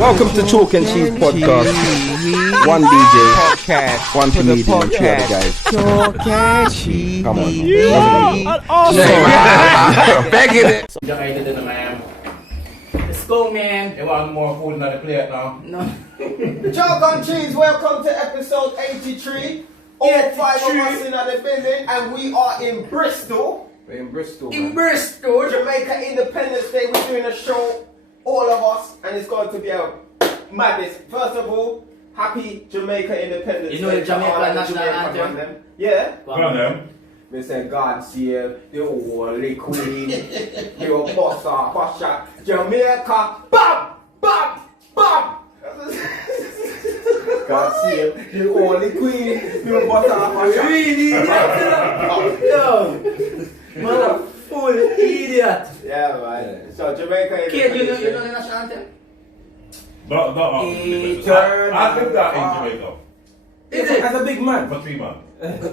Welcome to Chalk and Cheese Podcast. One DJ, podcast, one comedian, and two other guys. Chalk and Cheese. Come on. Begging it. Let's go, man. They want more food than the plate now. No. Chalk and Cheese, welcome to episode 83. All five of us in the building, and we are in Bristol. We're in Bristol. In Bristol. Jamaica Independence Day. We're doing a show, all of us, and it's going to be a madness. First of all, happy Jamaica Independence Day. You know the Jamaica national anthem? Yeah. Go on then. We say God save the holy queen, your boss off a shot. Jamaica, bam, bam, bam. God save the holy queen, your boss off a shot. Really? No. Man, a full idiot. Yeah, man. So Jamaica Kid, you know Independence Day. the national anthem? I lived that in Jamaica. Is it? As a big man. For 3 months. As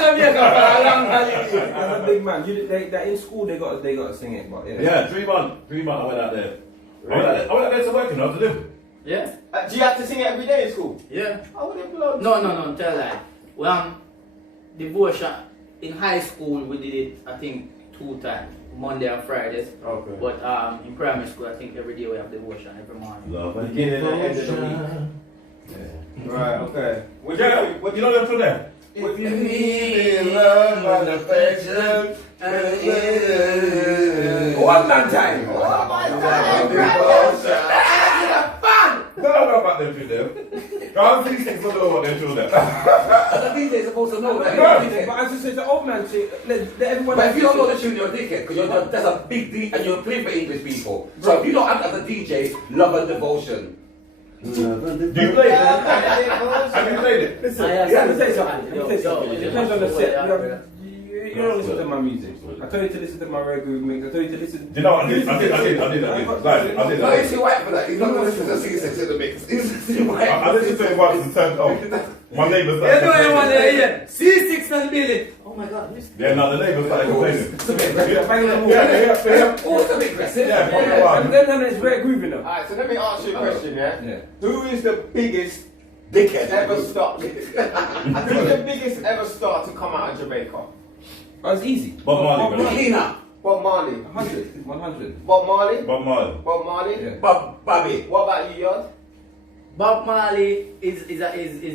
a big man. They in school they got to sing it, but yeah. Yeah, 3 months. 3 months I went out there. I went out there to work, you know, to live. Yeah. Do you have to sing it every day in school? Yeah. How would it blow? No, tell a lie. Well, devotion in high school we did it, I think, 2 times. Monday and Fridays. Okay. But in primary school, I think every day we have devotion every morning. Love and Beginning and end of the week. Yeah. Right, okay. What You know them from there? If you need love and affection, One man time. I don't know about them two them. God, these things don't know what they're doing there. The DJ is supposed to know that. But as you say, the old man say, let everyone. But if you don't know the tune, you're a dickhead, because that's a big D and you're playing for English people. So if you don't act as a DJ, love and devotion. Do you play it? Have you played it? Listen, let me say something. It depends on the set. You don't listen to my music. I told you to listen to my regular mix. I told you to listen. You know what? I did. No, he's too white for that. He's not going to listen to Ceesix in the mix. He's too white. I listened to it once and turned off. My neighbours You know started anyone complaining. there? Ceesix and Billy. Oh my God. Yeah, no, the neighbours started complaining. It's a bit Yeah. Oh, it's a bit aggressive. Yeah, And then it's very groovy now. Alright, so let me ask you a question, yeah? Yeah. Who is the biggest Dickhead. ever star? Who's the biggest ever star to come out of Jamaica? Oh, it's easy. Bob Marley, bro. Cleaner. Bob Marley. 100. Bob Marley? Bob Marley. Bob Marley? Yeah. Bobby. What about you, Yard? Bob Marley is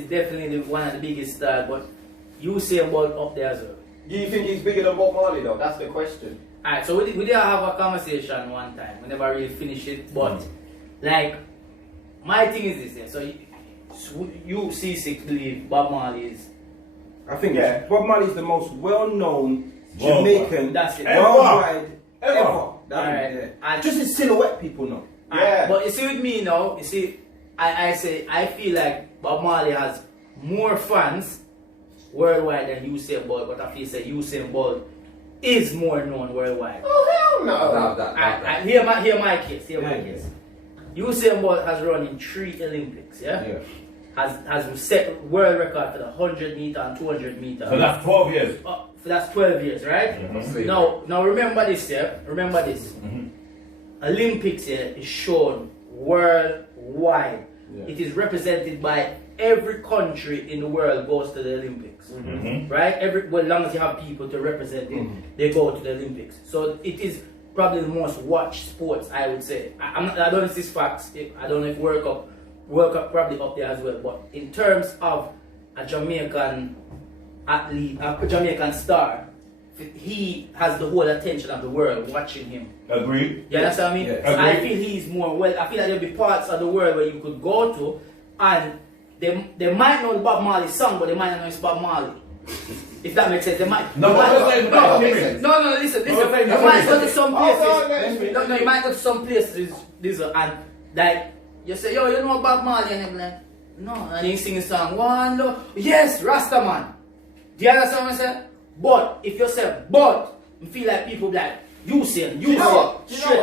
definitely one of the biggest stars, but Usain Bolt up there as well. Do you think he's bigger than Bob Marley though? That's the question. Alright, so we did have a conversation one time. We never really finished it, but like my thing is this, yeah. So you Ceesix believe Bob Marley is I think Yeah. Bob Marley is the most well-known Jamaican That's it. worldwide Ever. ever. Alright. Yeah. And Just his silhouette, people know. Yeah. But you see with me now, you see, I feel like Bob Marley has more fans worldwide than Usain Bolt, but I feel say Usain Bolt is more known worldwide. Oh hell no! Hear my case. Usain Bolt has run in 3 Olympics, yeah? Has set world record for the 100 meter and 200 meter. So that's 12 years. That's 12 years, right? Mm-hmm. Now remember this, yeah? Remember this. Mm-hmm. Olympics here is shown worldwide. Yeah. It is represented by every country in the world goes to the Olympics, Mm-hmm. right? As long as you have people to represent it, they go to the Olympics. So it is probably the most watched sports, I would say. I don't know if this facts. I don't know if World Cup probably up there as well. But in terms of a Jamaican athlete, a Jamaican star, he has the whole attention of the world watching him. Agreed. You understand me? Yeah. So I feel he's more well. I feel like there'll be parts of the world where you could go to, and they might know the Bob Marley song, but they might not know it's Bob Marley. If that makes sense, they might. No, listen. You might go to some places. no, You might go to some places, and like you say, yo, you know Bob Marley, and I'm like, no, and he sing a song, one love, yes, Rastaman. Do you understand what I'm saying? But if you say, but you feel like people be like, you say, straight.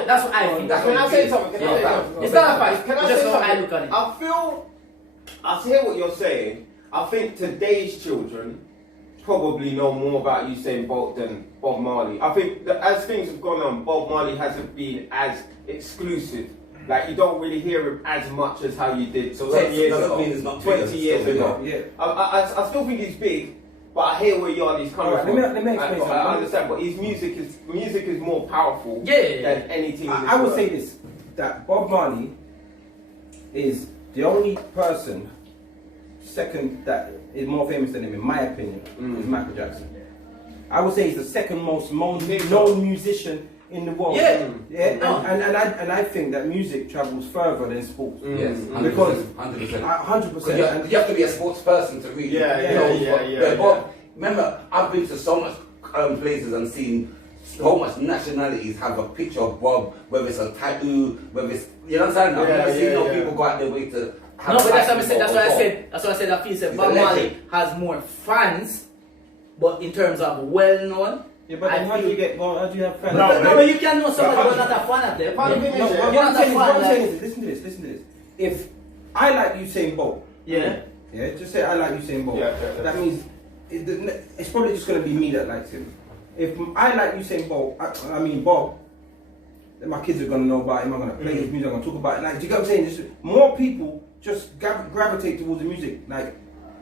That's what I feel. Can I say something? It's not a fight. Can I Just say how I something? look at it. I hear what you're saying. I think today's children probably know more about Usain Bolt than Bob Marley. I think that as things have gone on, Bob Marley hasn't been as exclusive. Like, you don't really hear him as much as how you did. So 20 years ago, 20 years ago. Yeah. I still think he's big, but I hear where Yardie's coming from. Let me explain something. I understand, but his music is more powerful than anything. I would say this, that Bob Marley is the only person second that is more famous than him, in my opinion, is Michael Jackson. I would say he's the second most known musician in the world. And I think that music travels further than sports. Yes, 100%. Because 100%. 100%. You have to be a sports person to read. Bob, remember, I've been to so much places and seen so much nationalities have a picture of Bob, whether it's a tattoo, whether it's, you know what I'm saying? I've never seen no people go out their way to have no, but that's what I said. Bob. That's why I said I feel that Bob Marley has more fans, but in terms of well known. Yeah, but then how do you have fans? No, but you can know somebody who's not a fan of them. What I'm saying is, listen to this. If I like Usain Bolt, just say I like Usain Bolt. That means it's probably just going to be me that likes him. If I like Usain Bolt, I mean Bob, then my kids are going to know about him. I'm going to play his music. I'm going to talk about it. Like, do you get what I'm saying? Just more people just gravitate towards the music. Like,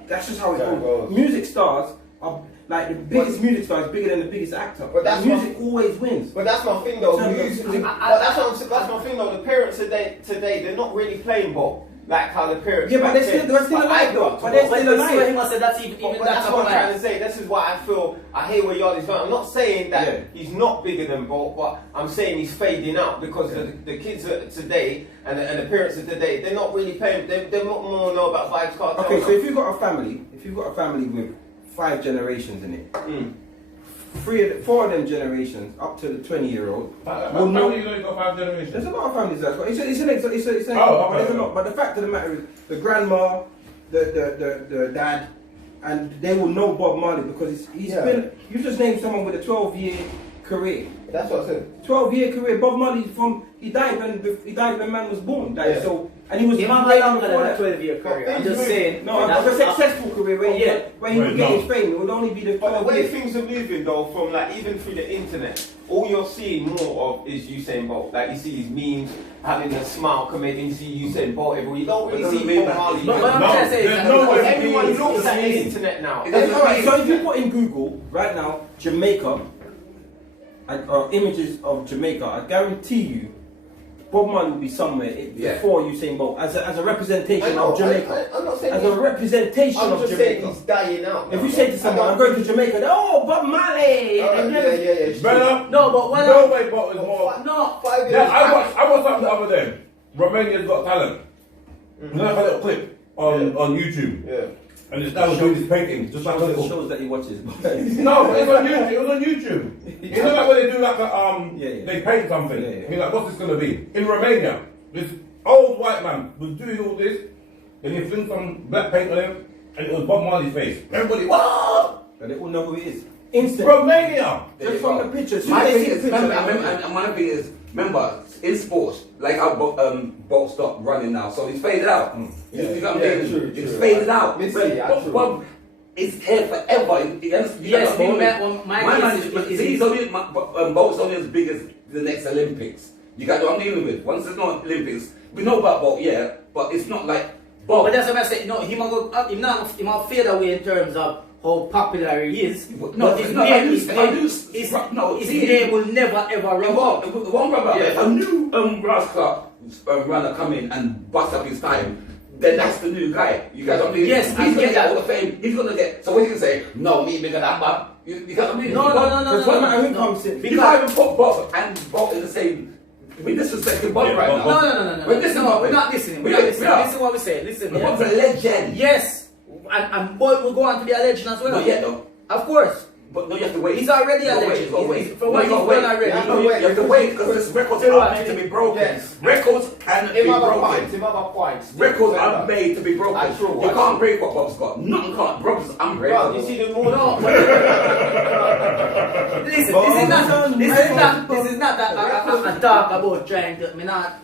that's just how it goes. Music stars are like the biggest music star is bigger than the biggest actor. But that's music always wins. But that's my thing though. That's my thing though. The parents today they're not really playing Bob like how the parents. Yeah, but they're still alive though. But they're still alive. That's even that's what I'm trying to say. This is why I feel. I hear where Yardie's going. I'm not saying that he's not bigger than Bolt, but I'm saying he's fading out because the kids today and the parents of today, they're not really playing. They're not more know about Vibes Cartel. Okay, so if you've got a family with 5 generations in it, 4 of them generations up to the 20-year-old. How many you got 5 generations? There's a lot of families that's got. It's an but there's a lot. But the fact of the matter is, the grandma, the dad, and they will know Bob Marley because he's been. You just named someone with a 12-year career. That's what I said. 12-year career. Bob Marley he died when man was born. Died. So. And he was a 12-year career. I'm just saying. No, that's a successful career when he would get his fame. It would only be the. But the way things are moving though, from like even through the internet, all you're seeing more of is Usain Bolt. Like you see his memes, having a smile comedian, you see Usain Bolt everywhere. You don't really see Bob Marley. But I'm trying to say is that everyone looks at the internet now. Alright, so if you put in Google right now, Jamaica, images of Jamaica, I guarantee you, Bob Marley will be somewhere before Usain Bolt as a representation of Jamaica. I'm not saying as a representation of Jamaica. I'm just saying he's dying out. If you say to someone, I'm going to Jamaica, Bob Marley! Better? No, but when no way, Bob is more. No. I watched something the other day. Romania's Got Talent. And I have a little clip on YouTube. Yeah. And this guy was doing his painting, just like a little shows that he watches. No, it's on YouTube. It was on YouTube. You know, like when they do like a they paint something. You're like, what's this gonna be? In Romania, this old white man was doing all this, then he flinged some black paint on him, and it was Bob Marley's face. Everybody, what? And they all know who it is. Instant. Romania. Just from the pictures. My thing is, remember, in sports, like how Bolt stopped running now, so he's faded out. You know what I mean? True. It's faded out. Bob is here forever. Yes, Bolt's only as big as the next Olympics. You got what I'm dealing with. Once it's not Olympics, we know about Bolt, but it's not like Bob. But that's what I say. No, he might fade away in terms of how popular he is. No, his name will never ever run out. If a new rascal runner come in and bust up his time, then that's the new guy. You guys don't mean? Yes, he's gonna get all the fame. He's gonna get. So what you can say? No, me bigger than Bob. You got what I mean? No. You can't even put Bob and Bob in the same. We're disrespecting Bob right now. No. We're not listening. Listen what we say. Listen. Bob's a legend. Yes. And Bolt will go on to be a legend as well. Not yet though. Of course. But no, you have to wait. He's already a legend. For what he's done already. You have to wait because this records are made to be broken. Yes. Records can be broken. Points. Records are made to be broken. You can't break what Bob's got. Nothing can't. Bob's unbreakable. You see the more. Listen, this is not a talk about trying to.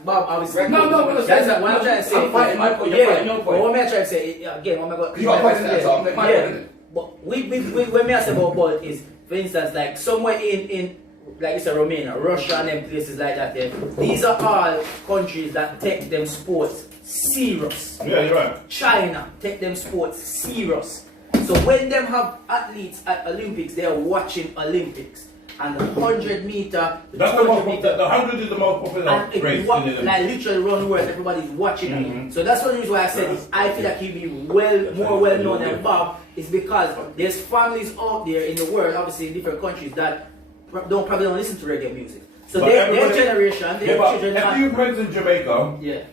Bob obviously. No, what I'm trying to say. I'm fighting my point. You're fighting your point. What I'm trying to say again. You got points in there, so I'm like my point. But when me I say about ball is, for instance, like somewhere in like you said, Romania, Russia and them places like that there, these are all countries that take them sports serious. Yeah, you're right. China take them sports serious. So when them have athletes at Olympics, they are watching Olympics. And the 100 meter, the 200 meter, the 100 is the most popular race. Like literally around the world, everybody's watching him. So that's one reason why I said I feel like he'd be more well known than Bob, is because there's families out there in the world, obviously in different countries, that probably don't listen to reggae music. So their generation, their children. If you mention Jamaica,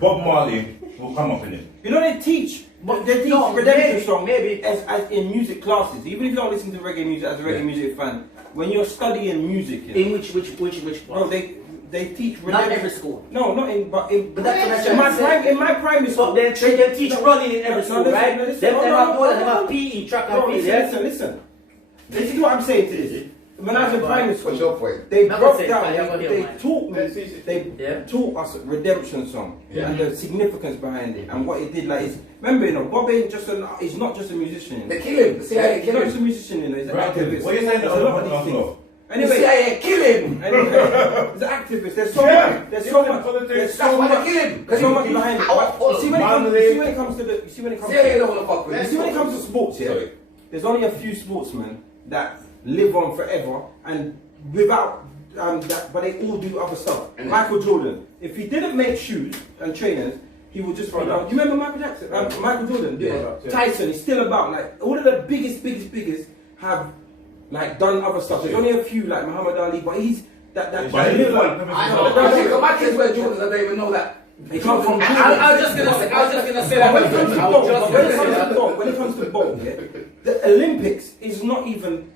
Bob Marley will come up in it. You know they teach. But they teach redemption song as in music classes. Even if you don't listen to reggae music as a reggae music fan, when you're studying music, in which no, they teach redemption. Not every school. No, not in but that's in my primary school. They teach running in every school, right? They have PE, track and field. Listen. This is what I'm saying to this. When I was in primary school, what's your point? They broke down, they taught us redemption song and the significance behind it and what it did. Like, is remember, you know, Bob ain't just he's not just a musician. You know? They kill him. The CIA He's not just a musician, you know. He's an activist. What are you saying? There's a lot of these things. Anyway, the CIA kill him. Anyway, he's an activist. There's so much. There's so much. There's so much. There's so much behind it. You see when it comes to the. You see when it comes to sports, yeah. There's only a few sportsmen that live on forever and without that, but they all do other stuff. Michael Jordan, if he didn't make shoes and trainers, he would just run out. Do you remember Michael Jackson? Michael Jordan, Tyson, he's still about. Like all of the biggest have like done other stuff. There's only a few like Muhammad Ali, but he's that. My kids wear Jordans and they even know that. They come from. I was just gonna say that. When it comes to boxing, the Olympics is not even.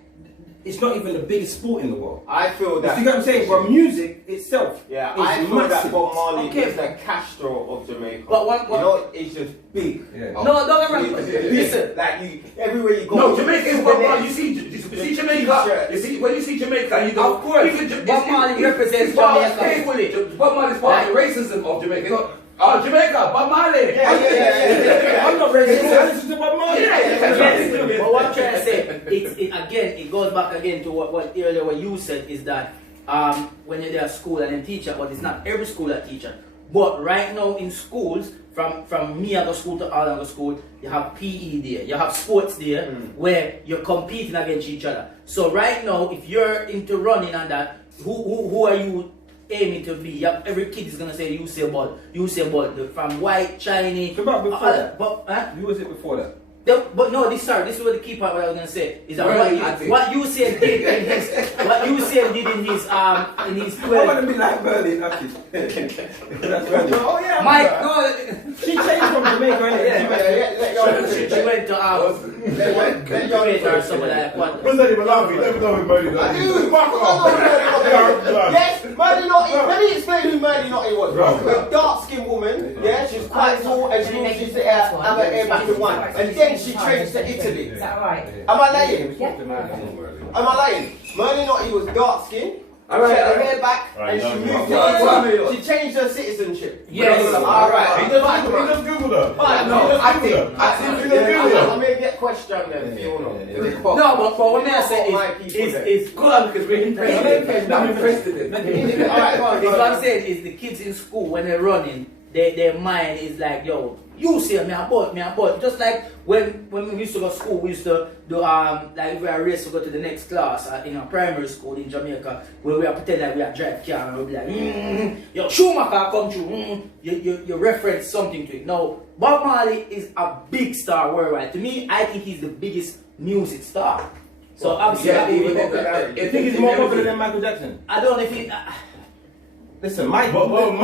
It's not even the biggest sport in the world. I feel that. You know what I'm saying? But music itself, I feel that Bob Marley is the Castro of Jamaica. But you know, it's just big. Yeah. No, don't get me wrong. Listen, like everywhere you go. No, Jamaica is Bob Marley. You see Jamaica. When you see Jamaica, you go. Of course, Bob Marley represents Jamaica. Bob Marley is part of the racism of Jamaica. Oh, Jamaica, Bob Marley. Yeah. I'm not racist. I listen to Bob Marley. But what I'm trying to say, it goes back again to what earlier what you said is that when you're there at school and then teacher, but it's not every school that teacher. But right now in schools, from me I go school to all I go school, you have PE there, you have sports there where you're competing against each other. So right now, if you're into running and that, who are you aiming to be? Every kid is gonna say Usain Bolt, from white, Chinese. But before that, who was it before that? But no, this is what the key part what I was gonna say is that what Usain did in his 12. I want to be like Marley. That's Marley. Oh yeah. Mike, no, she changed from Jamaica. She went to Jamaica or something like that. What's that even laughing? You never know who Marley I do. Yes, Marley Naughty. Let me explain who Marley Naughty was. A dark-skinned woman. Yeah, she's quite tall and she used to have her hair back in one. And then she changed to Italy. Is that right? Am I lying? Yeah. Am I lying? Marley Naughty was dark skinned. She had her hair back and she moved to Italy. She changed her citizenship. Yes. Alright. He just Googled her. I may get questioned then if you know. No, but what I say is good because we're impressed. I'm impressed with it. What I'm saying is the kids in school when they're running, their mind is like, yo, you see me a boat. Just like when we used to go to school, we used to do like if we are race to go to the next class in a primary school in Jamaica, where we are pretend like we are drive car and we'll be like, yo, Schumacher come through, you reference something to it. Now, Bob Marley is a big star worldwide. To me, I think he's the biggest music star. So obviously, you think he's more popular than Michael Jackson? I don't know if he. Listen, Mike. No, I don't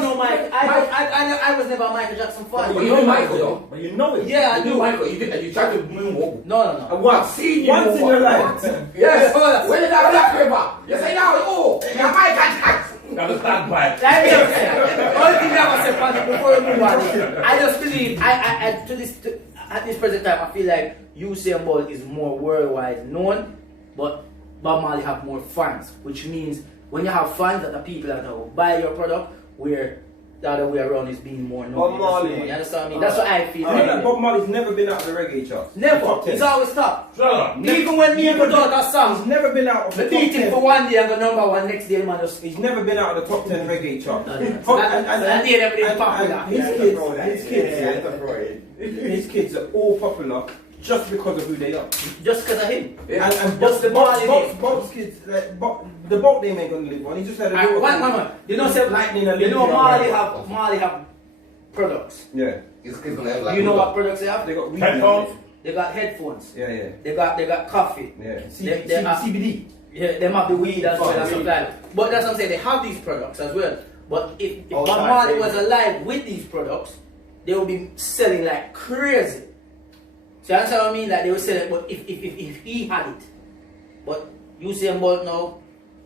know Mike. I was never a Michael Jackson fan. But you know Michael though. But you know it. Yeah, I do. Michael, you did, and you tried to moonwalk. No. Once. Seen you Once in your life. Yes. When did that Black River? You say now, you're Michael Jackson. That was that bad. Only thing I was saying before we move on, I just believe at this present time I feel like Usain Bolt is more worldwide known, but Bob Marley have more fans, which means when you have fans that are people that will buy your product, where the other way around is being more known. Bob Marley. You understand what I mean? That's what I feel. Bob Marley's never been out of the reggae charts. Never. He's always top. Shut up. Even when me and my daughter He's songs, never been out of the the top beat it 10. for one day and go number one next day, man. Just He's never been out of the top 10 reggae charts. and His kids are all popular just because of who they are. just because of him. And just the Bob's kids, like, the boat they ain't gonna live on. He just had a little One, you know, say, lightning. you know, Marley have products. Yeah. His kids gonna have like. You know what products they have? They got Headphones. They got headphones. Yeah. They got coffee. Yeah. They have CBD. Yeah, they have the weed as well and stuff like that. But that's what I'm saying. They have these products as well. But if Bob Marley was alive with these products, they would be selling like crazy. So you understand what I mean? Like they would sell it, but if he had it, but Usain Bolt now,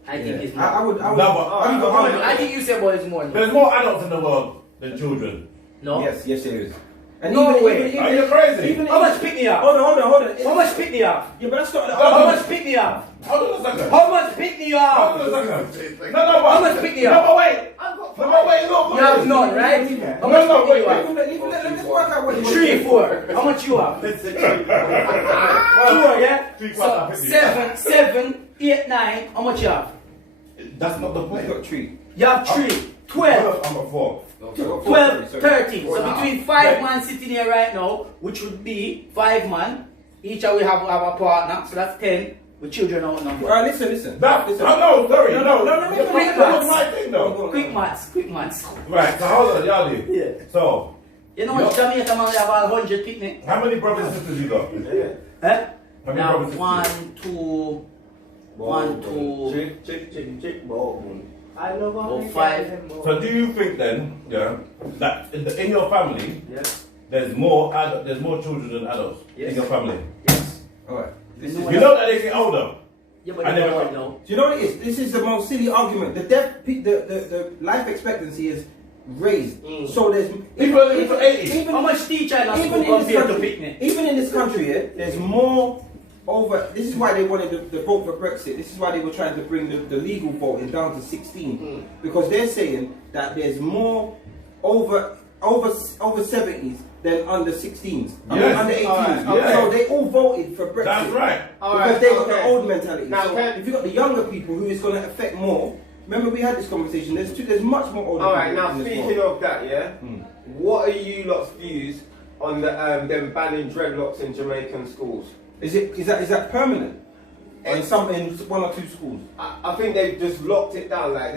I think he's more. I think Usain Bolt is more. There's more adults in the world than children. No. Yes, there is. And No way. Are you crazy? How much pick me up? Hold on. How much pick me up? Yeah, but that's not. How much pick me up? Hold on a second. How much pick me up? Hold on a second. No, How much pick me up? No, but wait. No, wait, look. You have none, right? How much No, pick wait. you up? Let's work out what 3, 4. How much you have? 4, yeah? So 7, 8, 9. How much you have? That's not the point. You got 3. You have 3, 12. I'm a 4. 12, 13. So between 5 man sitting here right now, which would be 5 man, each of we have a partner, so that's 10 with children out number. Alright, listen. No, sorry. No. Quick That's my thing though. Quick maths. Right, so hold on, Yardie. Yeah. So, You know what Jamaica man, they have 100 picnic. how many brothers and sisters you got? Eh? How many Now brothers and sisters? 1, 2, I love or 5. So do you think then, that in your family, Yes. there's more children than adults in your family? Yes. Alright. You You know that they get older. Yeah, but I you never don't got- know. Do you know what it is? This is the most silly argument. The life expectancy is raised. So there's People are living for 80. How much teacher in a even school in this compared to country, picnic? even in this country, there's more over. This is why they wanted the vote for Brexit. This is why they were trying to bring the legal voting down to 16, because they're saying that there's more over 70s than under 16s. Yes. Under 18s. Alright, So they all voted for Brexit. That's right. Because they got the old mentality. Now, So if you got the younger people who is going to affect more. Remember we had this conversation. There's much more older Alright, people now in this speaking world. of that, yeah, what are you lot's views on them banning dreadlocks in Jamaican schools? Is that permanent? Or in 1 or 2 schools? I think they've just locked it down. Like,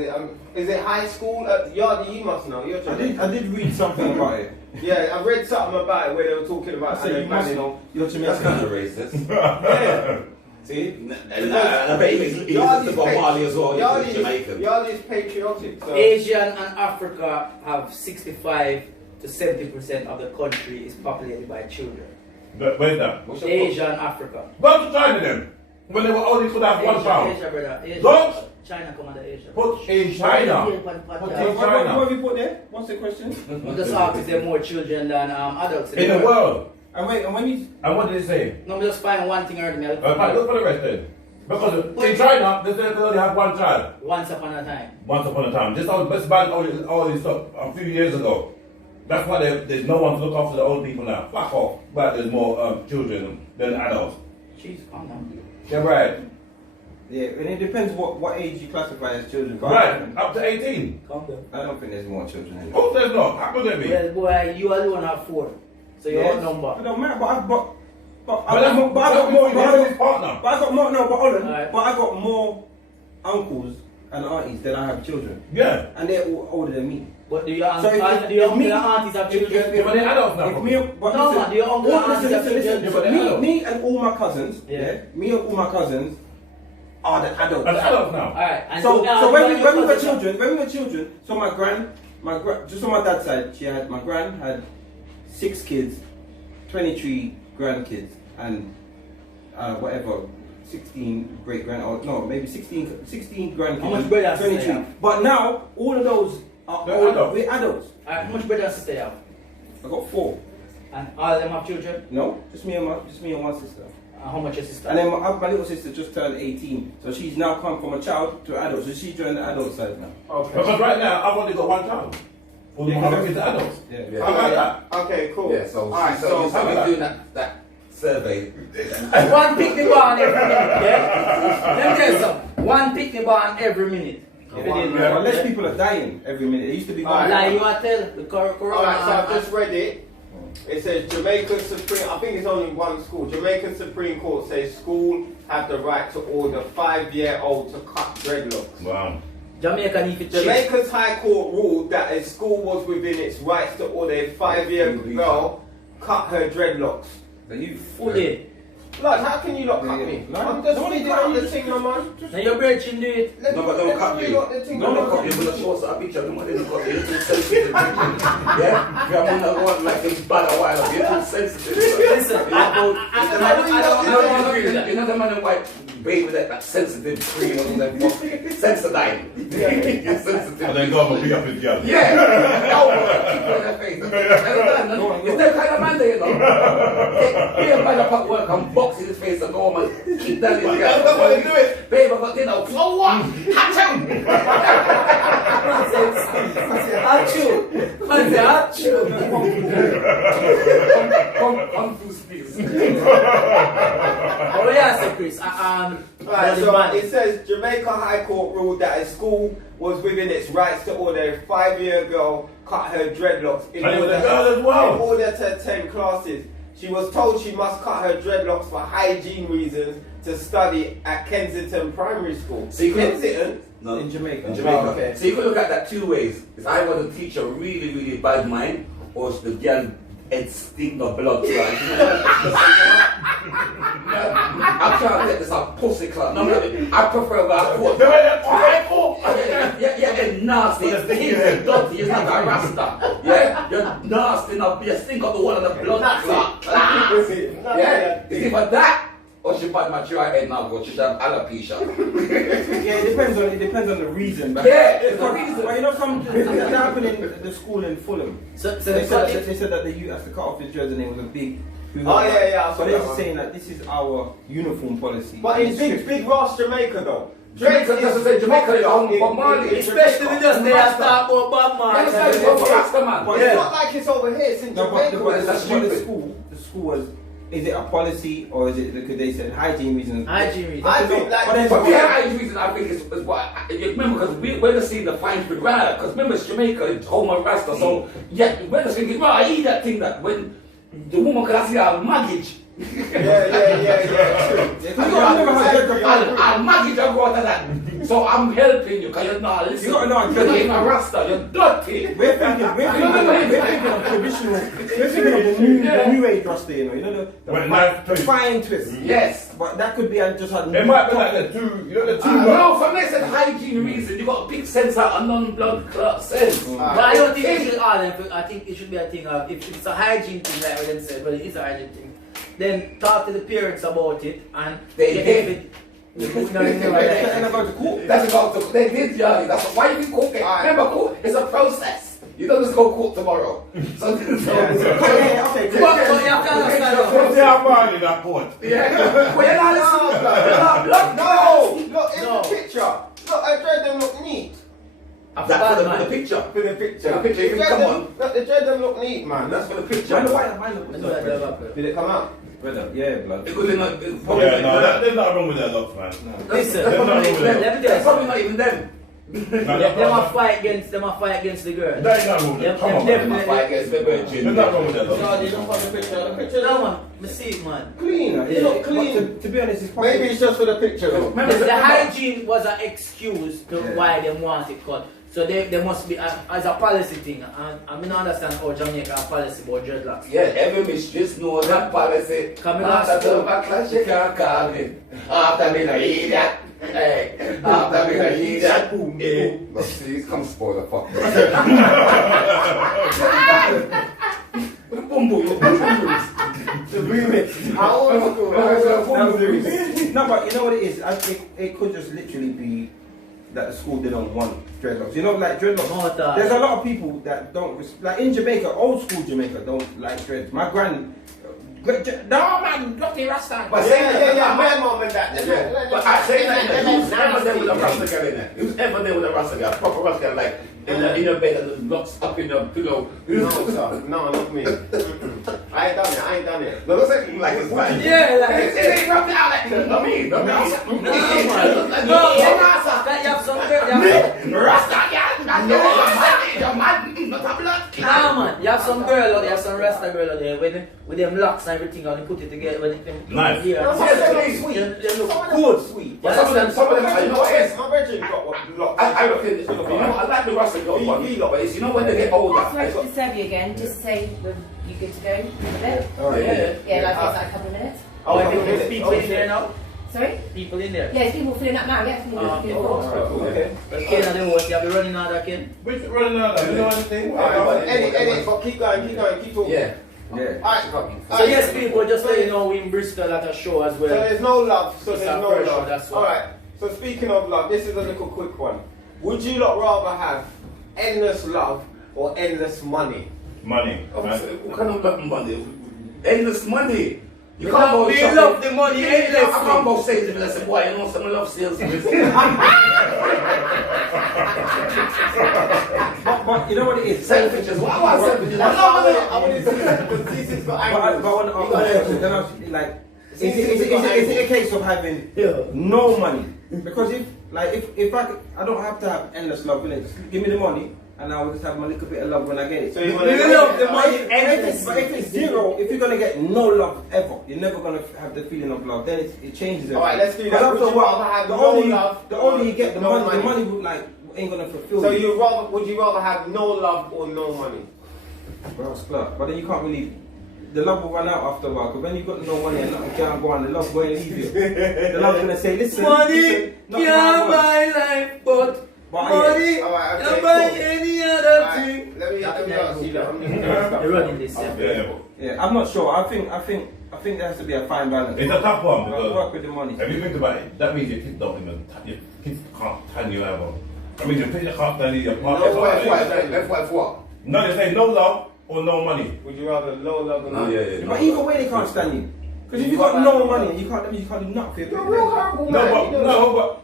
is it high school? Yardie, you must know. You're Jamaican. I did read something about it. Yeah, I read something about it where they were talking about. So you must know. You're That's Jamaican. kind of racist. Yeah. See? And I bet he's Bob Marley as well. He's Jamaican. Yardie's patriotic. So. Asian and Africa have 65 to 70% of the country is populated by children. Where's that? Asia and Africa. Go to China then. When they were only could have 1 pound. Asia, brother. Asia. Don't. China come under Asia. Put in China. What have you put there? What's the question? I'm just asking if there are more children than adults In the world. And wait, and when you... And what did they say? No, we just find one thing earlier. Look for the rest then. Because in China, they said they only have 1 child. Once upon a time. Once upon a time. This banned all this stuff a few years ago. That's why there's no one to look after the old people now. Fuck off. But there's more children than adults. Jeez, calm down. Yeah, right. Yeah, and it depends what age you classify as children. But Right, up to 18. Calm down. I don't think there's more children in Oh, there's not. How could there be? Well, boy, you alone have 4. So you're Yes. outnumbered. It don't matter, but I got more. But I got more. No, but hold on. Alright. But I got more uncles and aunties than I have children, Yeah. and they're all older than me. But do your So if uncle me- and aunties have children? Yeah, but they're adults now. If me, but No, listen, man, do your uncle and aunties have children? Yeah, but they're adults. me and all my cousins, Yeah. me and all my cousins are the adults. That's adults now. Alright, and So when we were children. children, so my gran, just on my dad's side, my gran had 6 kids, 23 grandkids, and whatever, 16 great grand, or no, maybe 16 grandkids. How much brothers do they 23. have? But now all of those are They're older. adults. We're adults. Alright, how much brothers and sisters you have? I got 4. And all of them have children? No, just me and one sister. How much your sister? And then my little sister just turned 18, so she's now come from a child to an adult. So she's joined the adult side now. Okay. Because right now, I've only got 1 child. All the motherfuckers are adults. Yeah. How about that? Okay, cool. Yeah, so Alright, so you're doing that survey. One pick me bar every minute, yeah? Let me tell you something. One pick me bar every minute. Unless people are dying every minute. It used to be more. Like you are telling the corona. Alright, so I've just read it. It says Jamaica Supreme, I think it's only one school. Jamaica Supreme Court says school have the right to order 5-year-old to cut dreadlocks. Wow. Jamaica's High Court ruled that a school was within its rights to order a 5-year-old girl cut her dreadlocks. Are you fully? Blood, how can you not cut me? I'm just reading out the thing, my man. Now you're breaching do it. No, but don't cut you. Don't cut you. We'll show us a picture. No one didn't cut you. You're too sensitive. Yeah? You're going to go like this bad a while. You're too sensitive. Listen, You know the man in white baby that sensitive cream and that sensitive. You're sensitive. And then go up and beat up his girl. Yeah. No, keep it in their face. It's that kind of man there, you know. Be a man up at work and box in his face and go home and keep that in his girl. That's why they do it. Babe, I got dinner. So what? Hatch him. Come through space. Oh yeah, so Chris. Right, so it says Jamaica High Court ruled that a school was within its rights to order a 5-year girl cut her dreadlocks in order to attend classes. She was told she must cut her dreadlocks for hygiene reasons to study at Kensington Primary School. So Kensington? No, in Jamaica. Oh, okay. So you could look at that two ways. If I was a teacher really, really bad mind, or the girl head stink of blood. I'm trying to get this a pussy club. No, I prefer that. Yeah, it's nasty. It's dirty. It's like a rasta. Yeah, you're nasty enough. You stink of the one of the blood clot. Yeah, is it for that? Or she bad mature head now, but she have alopecia. Yeah, it depends on the reason. But Yeah, it's the reason. But you know, that happened in the school in Fulham. So they said that the youth has to cut off his dreads and it was a big. Oh yeah. So they're saying that this is our uniform policy. But in big Ross, Jamaica though. Jamaica doesn't say Jamaica is home for Marley. Especially with us, they have talk about Bob Marley. It's not like it's over here, it's in Jamaica. The school was. Is it a policy or is it because they said hygiene reasons? Hygiene reasons. I think hygiene reasons I think is what you remember, because we're just seeing the fine print rather, because remember it's Jamaica, it's home of Rasta, so yeah, we're just thinking, well, I eat that thing that when the woman can see our luggage. Yeah. I'll luggage and go out of that. So I'm helping you, because you're not listening. You gotta know you're being a Rasta, you're dirty. We're thinking of traditional. We're thinking of the new age Rasta, you know the fine twist. Yes. But that could be just a. It might be like the two. No, for me it's a hygiene reason. You got a big sense of a non-blood clot sense. But I don't think it should I think it should be a thing of if it's a hygiene thing, like what them said, but it is a hygiene thing. Then talk to the parents about it and they did. That's about the they did, Yardie. That's why you cook it. Remember, cook is a process. You don't just go cook tomorrow. So okay. But you have to understand. What's the Marley that point? Yeah. Well, you're not listening. No, look in the picture. Look, I dread them look neat. That's for the picture. For the picture. The picture, even come on. Look, the dread them look neat, man. That's for the picture. Did it come out? Yeah, blood. It could be not. There's nothing wrong with their looks, man. Listen, There's nothing wrong with let me them. tell you Probably not even them. Them a fight against the girl. There's nothing wrong with them. Come on, man. Them fight against the virgin. There's nothing wrong with their looks. No, they don't have the picture. The picture, No man, me see it, man. clean. It's Yeah. not clean. To be honest, it's Maybe it's just for the picture though. The hygiene was an excuse to why they want it cut. So there must be as a policy thing, and I mean I understand how Jamaica have policy about dreadlocks. Yeah, every mistress knows that policy. After the backlash, she can't call me. After me, no idiot. Hey, after me, no idiot. Boom. Please come spoil the fuck. Boom, boom. The remix. How old was it? No, but you know what it is? It could just literally be that the school didn't want dreadlocks. You know, like dreadlocks. There's a lot of people that don't like in Jamaica, old school Jamaica don't like dreads. My No man, bloody Rasta. But my mom and that. But I say that, who's ever there with a Rasta girl in there? Who's ever there with a Rasta girl? Proper Rasta girl, like in your bed and the locks up in the pillow. No, sir. No, not me. I ain't done it. No, that's like it's fine. Yeah, like it ain't rubbed out like not me. No, that you have some girl. Rasta girl, your man, not a blood. Nah, man, you have some girl out there, some Rasta girl out there with them locks and everything on, and put it together when it nice. Here. They look good, sweet. But some of them, you know what it is? My bedroom got locks. I look at, you know, I like the Rasta girl one, but it's, you know, when they get older. Sorry to disturb you again, just say when you good to go for a bit. Alright, Yeah, like a couple of minutes. Oh, I think there's people in there now. Sorry? People in there. Yeah, there's people filling up now, yeah. Okay. But Ken, I don't know what you have to running out of Ken. Which running out of? You know anything? Edit, but keep going, keep talking. Yeah. So yes, people, just let you know, we in Bristol at a show as well. So there's no love, It's our first show, that's why. Alright, so speaking of love, this is a little quick one. Would you lot rather have endless love or endless money? Money. What kind of money? Endless money. You can't go we shopping. love the money endlessly. I can't go say to them and say, boy, you know some love sales. But you know what it is? Selfishness. What about selfishness? I want to see because Ceesix got angry. But like, is it a case of having no money? Because if I don't have to have endless love, innit? Just give me the money. And I will just have my little bit of love when I get it. So you love the money endless. But if it's zero, if you're gonna get no love ever, you're never gonna have the feeling of love. Then it changes everything. Alright, let's do that. After a while, the only you get the money will like ain't gonna fulfill. So you. would you rather have no love or no money? Well, split. But then you can't really. The love will run out after a while. Because when you've got no money and nothing can go on, the love going to leave you. The love's gonna say, listen. Money can't buy life, but money can't buy any other thing. Let me ask you that. You're running this, Yeah. I'm not sure. I think there has to be a fine balance. It's a tough one because work with the money. If you think about it, that means your kids don't even your kids can't stand you ever. I mean, your kids can't stand you. Your partner F what? No, they say no love or no money. Would you rather no love or no? Yeah. But either way, they can't stand you. Because if you got no money, you can't do nothing. You're a real horrible man.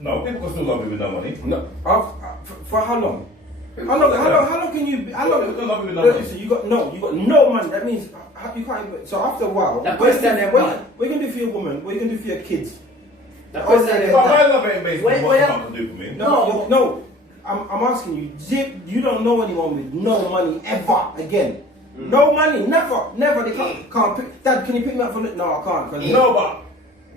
No, people can still love you with no money. No, for how long? How long can you? How long? Love you with no money. So you got no money. That means you can't. Even, so after a while, that question what you gonna do for your woman? What you gonna do for your kids? That question But my love ain't based on what you can't do for me. No. I'm asking you. You don't know anyone with no money ever again. No money, never. They can't. Dad, can you pick me up for it? No, I can't. No, but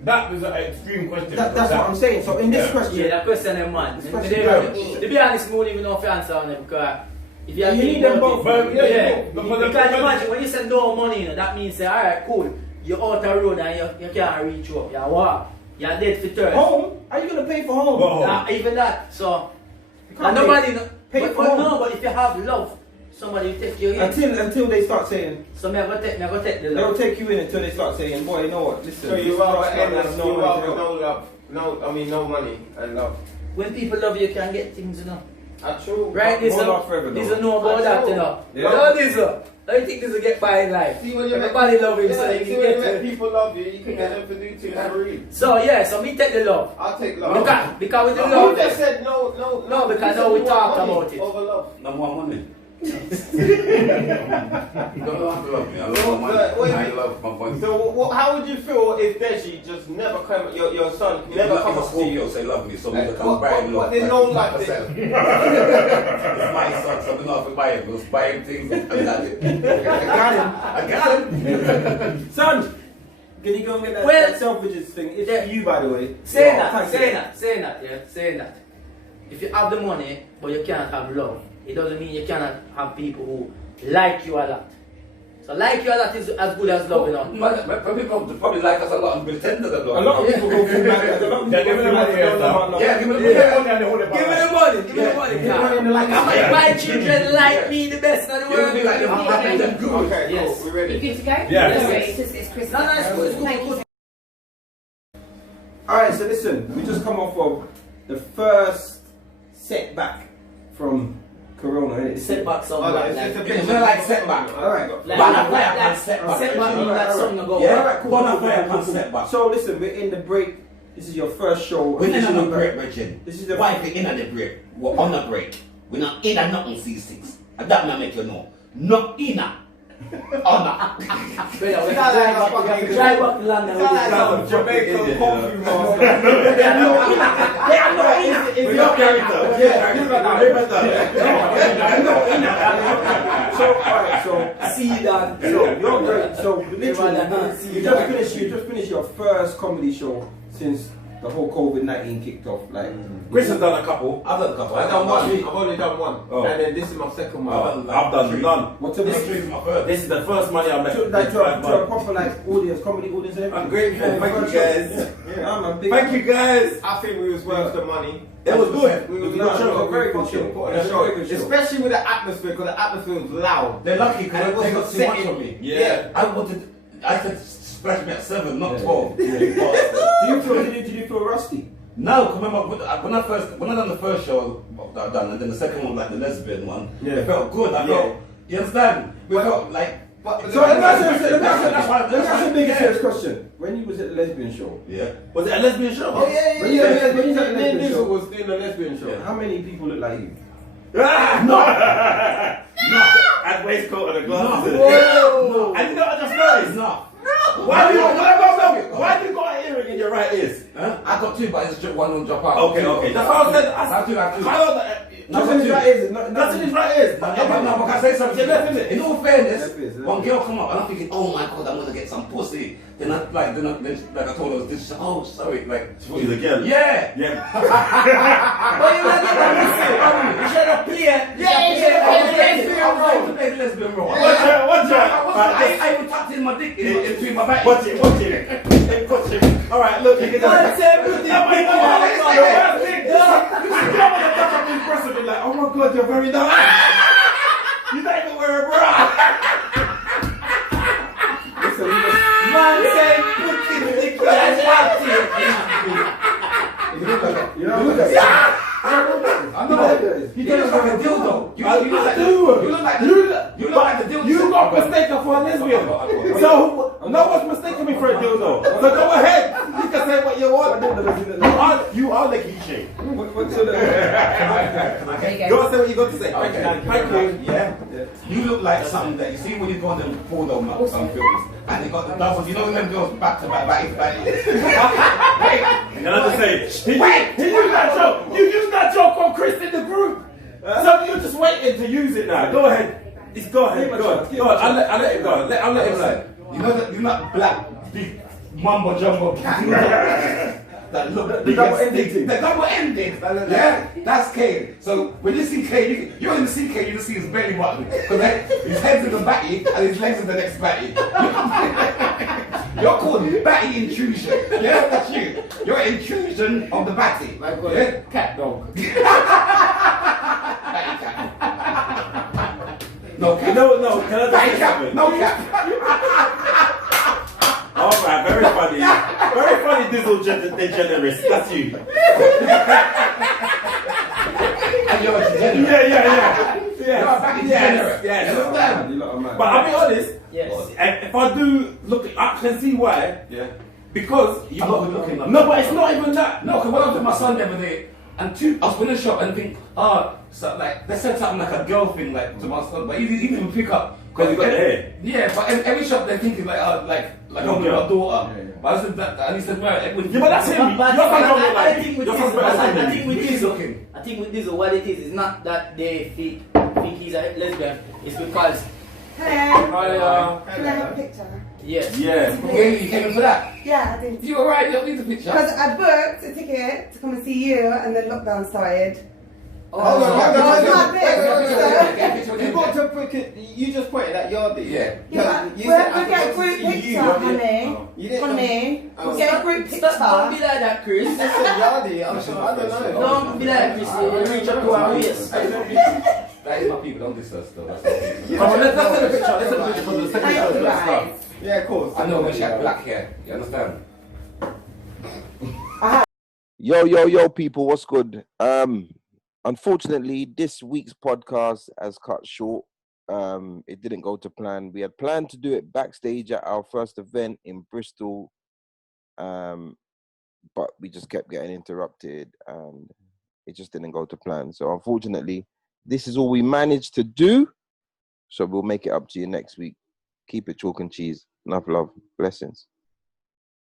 that is an extreme question. That's what I'm saying. So in this question, that question, man. To be honest, we won't even know if you answer on them because if you need them both. Because imagine when you say no money, that means say, alright, cool. You're out the road and you can't reach up. You walk. You're dead for thirst. Home? Are you gonna pay for home? Even that. So and nobody pay for home. No, but if you have love, somebody will take you in. Until they start saying. So me go take the love. They'll take you in until they start saying, boy, you know what? Listen. So you rather endless, no love, no money and love. When people love you, can get things, you know. True. Right, this is no about that, you know. No, this I think this will get by in life. See, when you everybody love you, so you can get let people love you, you can get them to do things for you. So yeah, so me take the love. I'll take love. Because with the love. You just said no. No, because now we talk about it. Over love. No more money. You don't have to love me. I love my money. I love my money. So how would you feel if Deji just never come, your son never comes to you? Say love me, so we become brand But they don't like it. It's my son, so we don't have to buy him. We'll buy him things and that's it. I got him. Son, can you go and get that selfishness thing? It's you, by the way. Saying that. If you have the money, but you can't have love, it doesn't mean you cannot have people who like you a lot. So like you a lot is as good as love, you know. But people probably like us a lot and pretend that they love. A lot of people go through that. A lot of people give me the money. Give me the money. Give me the money. My children like me the best in the world. Give me like them good. Okay, yes. Cool. We ready? You good to go? Yes. It's Christmas. No, it's good. Thank you. Alright, so listen, we just come off of the first setback from Corona, innit? Setback song. It's like setback. Alright. Setback means that song to go. Yeah, bonfire can setback. So listen, we're in the break. This is your first show. We're not on the break, Richard. This is the why we're in on the break. We're on the break. We're not in and not on C6. And that may make you know. Not in and on the. Drive back to London. Jamaican coffee mask. They are not in. It's your character. So, alright, so See that. So you're great. So literally, you just finished your first comedy show since the whole COVID-19 kicked off. Like Chris has done a couple. I've done a couple. I've done one. I've only done one. Oh. And then this is my second one. I've done none. what's the This is my first. This is the first money I made. to a proper like audience, comedy audience. And everything. I'm grateful. Thank you guys. Yeah, I'm a big. Thank you guys. I think we was worth the money. It was good. We It was was a good show, a very good show. Put on Yeah, a show. very good show. Especially with the atmosphere, because the atmosphere was loud. They're lucky And it because they wasn't got too much setting. of me. Yeah. I said splash me at 7, not 12. Did you feel rusty? No, remember when I done the first show that I done, and then the second one, like the lesbian one, it felt good. I felt, you understand? We felt like. So let me ask you a big serious question. When you was at the lesbian show, Was it a lesbian show? when you was at the lesbian Dizzle show, was doing the lesbian show. how many people look like you? No. And waistcoat and a glasses. Whoa. And you know what I just noticed? No. Why do you got an earring in your right ears? Huh? I got 2, but it's one will drop out. Okay. That's what I said. I have 2. Nothing is right, is it? That's in his right ears. No, but can I say something? In all fairness, Left ears. one girl come up and I'm thinking, oh my god, I'm gonna get some pussy. Then I I told her this. Oh, sorry, like. She's a girl. Yeah. But you not get that pussy. You should have played. I'm going to play the lesbian role. Watch out. I even tucked in my dick in between my back. Watch it. Alright, look. You can like, oh my god, you're very nice. You don't even wear a bra. Man say put in the dick. That's You know what You look like a dildo. You look like the dildo. You got mistaken for a lesbian. So no one's mistaken me for a dildo. So go ahead. You can say what you want. You are the key shape. What's the Go and say what you got to say. Okay. Thank you. Yeah. You look like something that you see when you go on them porno films. And they got the doubles. You know them girls back to back. And then I just say, he used that joke. You used that joke on Chris in the group. So you're just waiting to use it now. Go ahead. Go ahead. I'll let it go. I'll let him say. You're not black, big mumbo jumbo cat. That look, the double ending thing. The double ending. Yeah, that's Kane. So when you see Kane, you only see Kane, you just see his belly button. Because his head's in the batty and his legs in the next batty. You're called batty intrusion. Yeah, that's you. You're intrusion of the batty. Like cat dog. Batty cat. No cat. No, can I Batty just say cat. something? No cat. Alright, very funny. Very funny, Dizzle degenerate. That's you. And you're a degenerate. Yeah. You're a batty degenerate. Yes. You lot are mad. But I'll be honest, Yes. if I do look, I can see why. Yeah. Because you I'm got good looking, no, but it's not even that. No, because when I was with my son the other day, and I was in the shop and think, so like they said something like a girl thing like to my son, but he didn't even pick up Because you got the hair. Yeah, but every shop they think it's like I'm with my daughter. Yeah. But I said that, and he said, well, Yeah, but that's him. But Your son don't look I like think you. with Your this, son's better than I you. think with He's this, looking. I think with this, what it is not that they think he's a lesbian. It's because Hello. Can I have a picture? yes. Yeah. You came in for that? Yeah, I did. You alright? You don't need a picture. Because I booked a ticket to come and see you, and then lockdown started. Oh, you just pointed at Yardie. Yeah. Yeah, You we'll said I get a forgot group to see picture, you. honey. You didn't Honey. Oh. We'll get a group picture. Don't be like that, Chris. You just said Yardie. I don't know. Don't be like that, Chris. You reach up to our waist. That is my people. Don't diss us though. That's not people. Come on, let's take a picture. Let's take a picture from the second Thank show. you, Let's start. guys. Yeah, of course. I know when she had black hair. You understand? Yo, people, what's good? unfortunately, this week's podcast has cut short. It didn't go to plan. We had planned to do it backstage at our first event in Bristol, but we just kept getting interrupted and it just didn't go to plan. So unfortunately, this is all we managed to do. So we'll make it up to you next week. Keep it chalk and cheese. Enough love. Blessings.